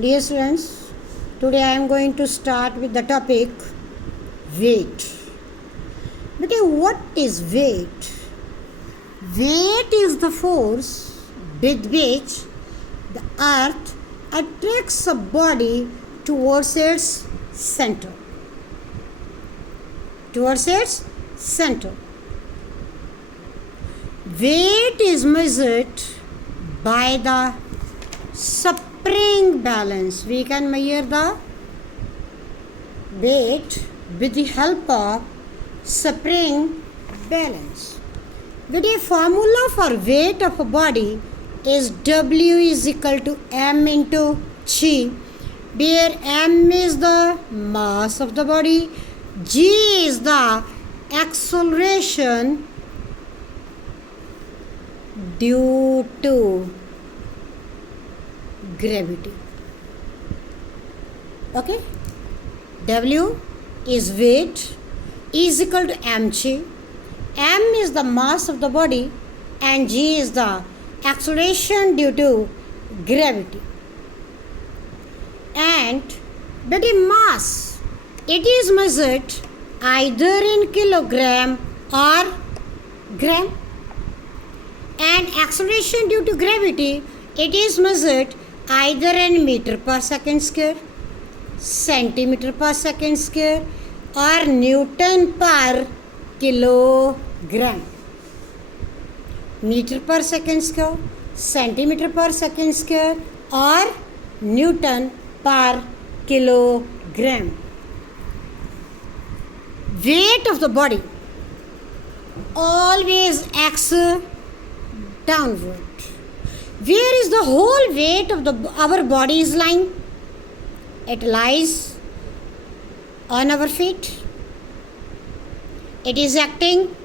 Dear students, today I am going to start with the topic weight. But what is weight? Weight is the force with which the earth attracts a body towards its center. Weight is measured by the spring balance. We can measure the weight with the help of spring balance. The formula for weight of a body is W is equal to M into G, where M is the mass of the body, G is the acceleration due to gravity. Okay, W is weight is equal to mg. M is the mass of the body and G is the acceleration due to gravity. And the mass, it is measured either in kilogram or gram, and acceleration due to gravity, it is measured either in meter per second square, centimeter per second square, or Newton per kilogram. Meter per second square, centimeter per second square, or Newton per kilogram. Weight of the body always acts downward. Where is the whole weight of our body is lying? It lies on our feet. It is acting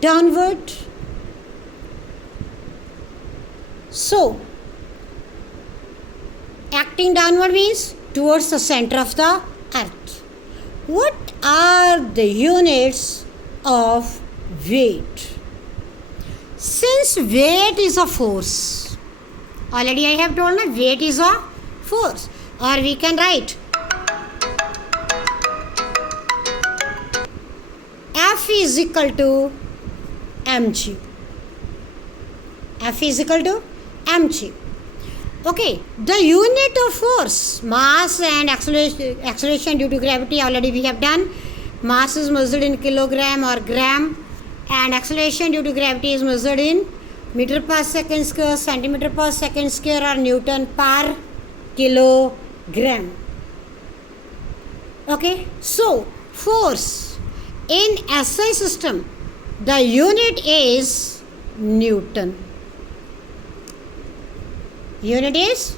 downward. So, acting downward means towards the center of the earth. What are the units of weight? Since weight is a force, already I have told you weight is a force, or we can write F is equal to mg. F is equal to mg. Okay, the unit of force, mass and acceleration due to gravity, already we have done. Mass is measured in kilogram or gram, and acceleration due to gravity is measured in meter per second square, centimeter per second square, or Newton per kilogram. Okay, so force in SI system, the unit is Newton. Unit is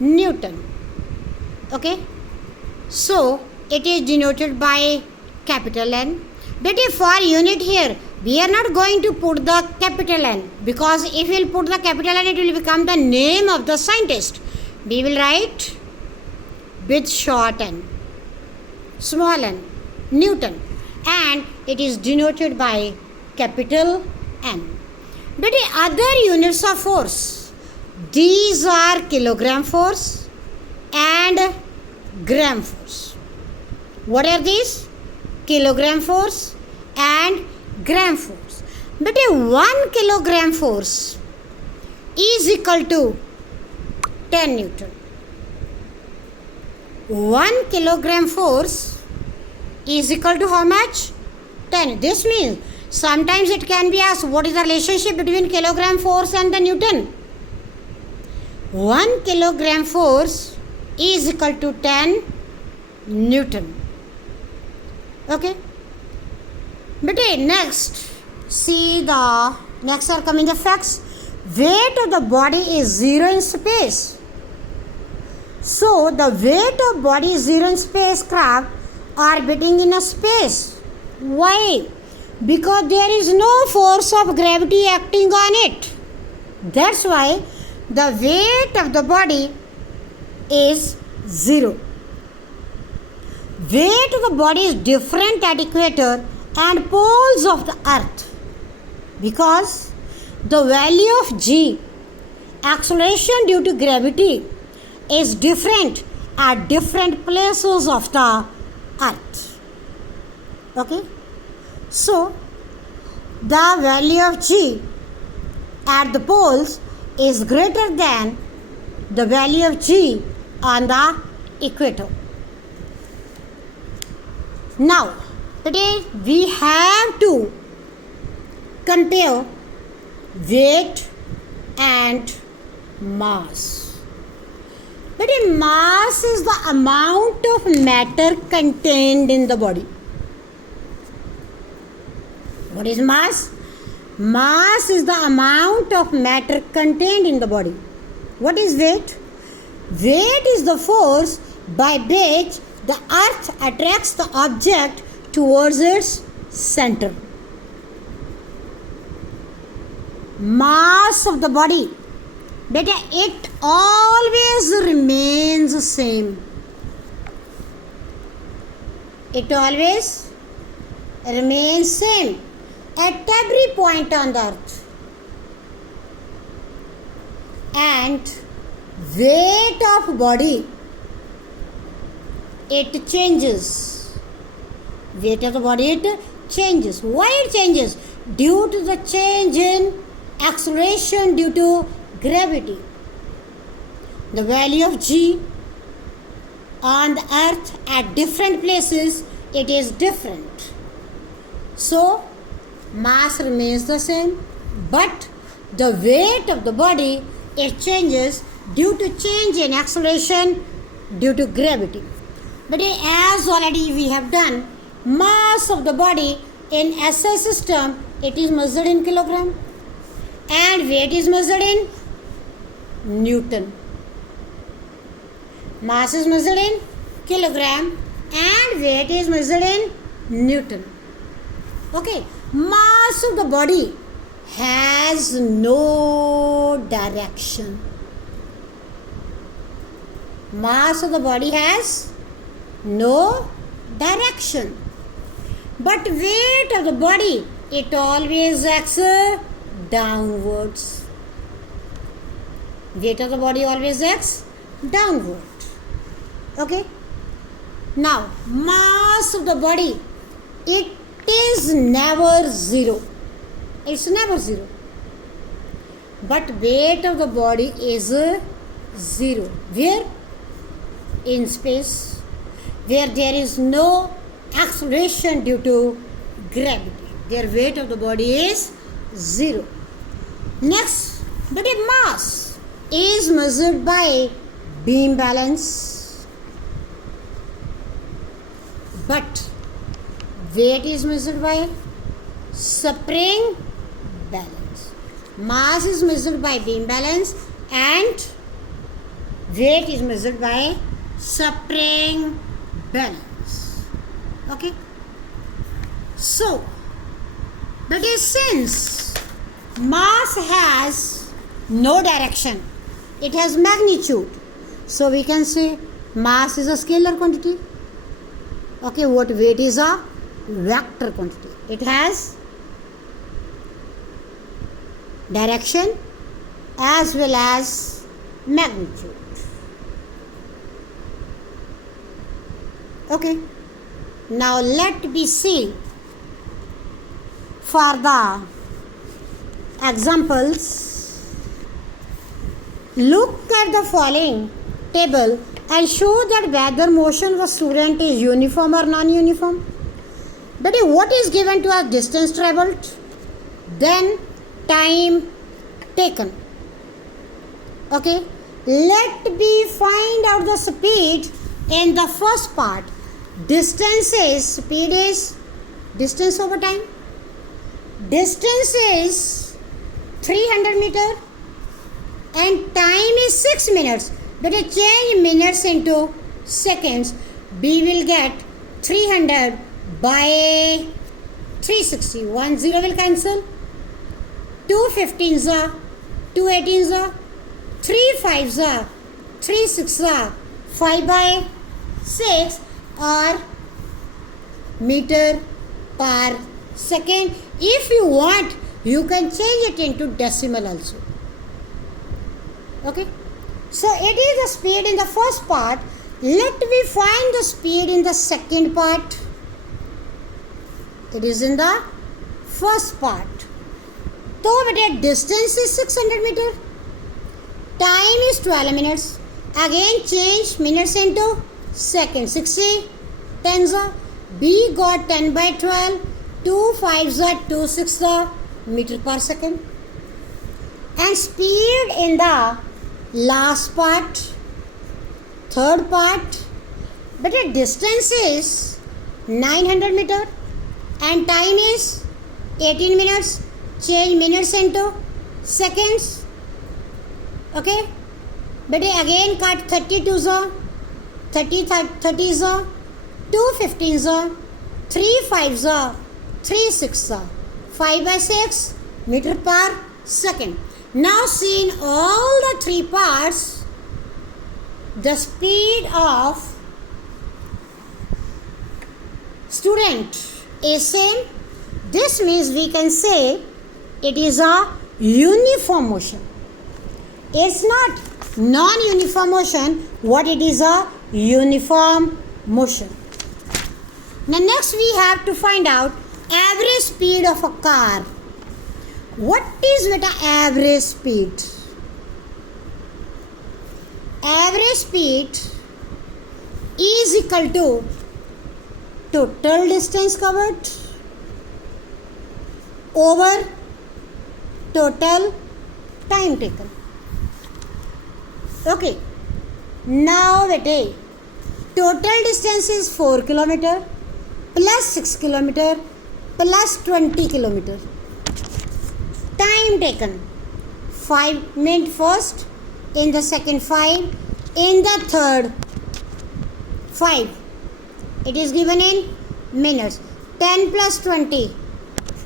Newton. Okay, so it is denoted by capital N. But if for unit here, we are not going to put the capital N, because if we will put the capital N, it will become the name of the scientist. We will write with short n, small n, Newton, and it is denoted by capital N. But the other units of force, these are kilogram force and gram force. What are these? Kilogram force and gram force. But a 1 kilogram force is equal to 10 Newton. 1 kilogram force is equal to how much? 10. This means sometimes it can be asked, what is the relationship between kilogram force and the Newton? 1 kilogram force is equal to 10 Newton. Okay. But next, see the next are coming the facts. Weight of the body is 0 in space. So the weight of body is 0 in spacecraft orbiting in a space. Why? Because there is no force of gravity acting on it. That's why the weight of the body is 0. Weight of the body is different at equator and poles of the earth, because the value of G, acceleration due to gravity, is different at different places of the earth. Okay, so the value of G at the poles is greater than the value of G on the equator. Now, today we have to compare weight and mass. But mass is the amount of matter contained in the body. What is mass? Mass is the amount of matter contained in the body. What is weight? Weight is the force by which the earth attracts the object towards its center. Mass of the body, but it always remains the same. It always remains same at every point on the earth. And weight of body, it changes. Weight of the body, it changes. Why it changes? Due to the change in acceleration due to gravity. The value of G on the earth at different places, it is different. So mass remains the same, but the weight of the body, it changes due to change in acceleration due to gravity. But as already we have done, mass of the body in SI system, it is measured in kilogram and weight is measured in Newton. Mass is measured in kilogram and weight is measured in Newton. Okay, mass of the body has no direction. Mass of the body has no direction. But weight of the body, it always acts downwards. Weight of the body always acts downward. Okay. Now, mass of the body, it is never zero. It's never zero. But weight of the body is zero. Where? In space, where there is no acceleration due to gravity. Their weight of the body is zero. Next, but a mass is measured by beam balance, but weight is measured by spring balance. Mass is measured by beam balance and weight is measured by spring balance. Okay. So, that is since mass has no direction, it has magnitude. So we can say mass is a scalar quantity. Okay, what weight is a vector quantity. It has direction as well as magnitude. Okay, now let me see for the examples. Look at the following table and show that whether motion of the student is uniform or non-uniform. But what is given to us? Distance travelled, then time taken. Okay, let me find out the speed in the first part. Distance is, speed is distance over time. Distance is 300 meter and time is 6 minutes. But a change minutes into seconds, we will get 300 by 360. 1 0 will cancel. 2 15s are, 2 18s are, 3 5s are, 3 6s are, 5 by 6 or meter per second. If you want, you can change it into decimal also. Okay. So it is the speed in the first part. Let me find the speed in the second part. It is in the first part. So बेटे distance is 600 meter. Time is 12 minutes. Again change minutes into seconds. 60 10s are. B got 10 by 12. 2 5s are 2 6 are meter per second. And speed in the last part, third part, but the distance is 900 meter and time is 18 minutes. Change minutes into seconds. Okay, but again cut 32 zo, 30 zo, 2 15 zo, 3 5 zo, 3 6 zo, 5 by 6 meter per second. Now see in all the three parts, the speed of student is same. This means we can say it is a uniform motion. It's not non-uniform motion. What it is a uniform motion. Now next we have to find out average speed of a car. What is beta average speed? Average speed is equal to total distance covered over total time taken. Okay. Now beta total distance is 4 km plus 6 km plus 20 km. Time taken 5 minutes first, in the second 5, in the third 5. It is given in minutes. 10 plus 20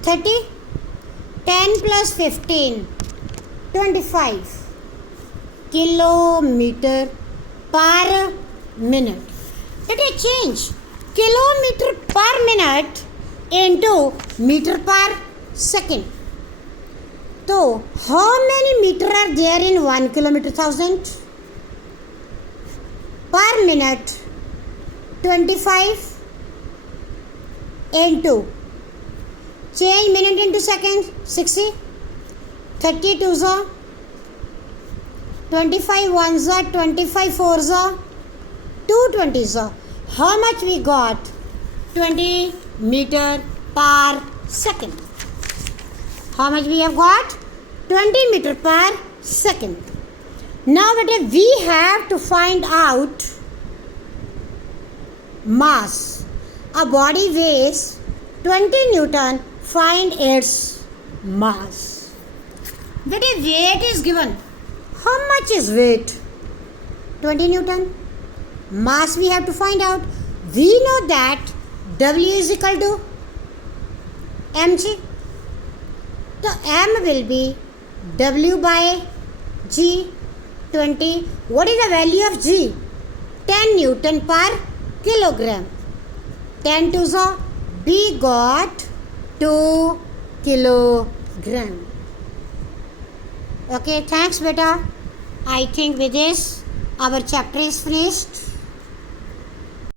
30, 10 plus 15 25 kilometer per minute. Let it change kilometer per minute into meter per second. So, how many meter are there in 1 kilometer 1000? Per minute 25 into change minute into second 60, 32 za, 25 1s za, 25 4s za, 220 za. How much we got? 20 meter per second. How much we have got? 20 meter per second. Now we have to find out mass. A body weighs 20 Newton. Find its mass. But a weight is given. How much is weight? 20 Newton. Mass we have to find out. We know that W is equal to mg. So m will be W by G 20. What is the value of G? 10 Newton per kilogram. 10 to the B got 2 kilogram. Okay, thanks beta. I think with this our chapter is finished.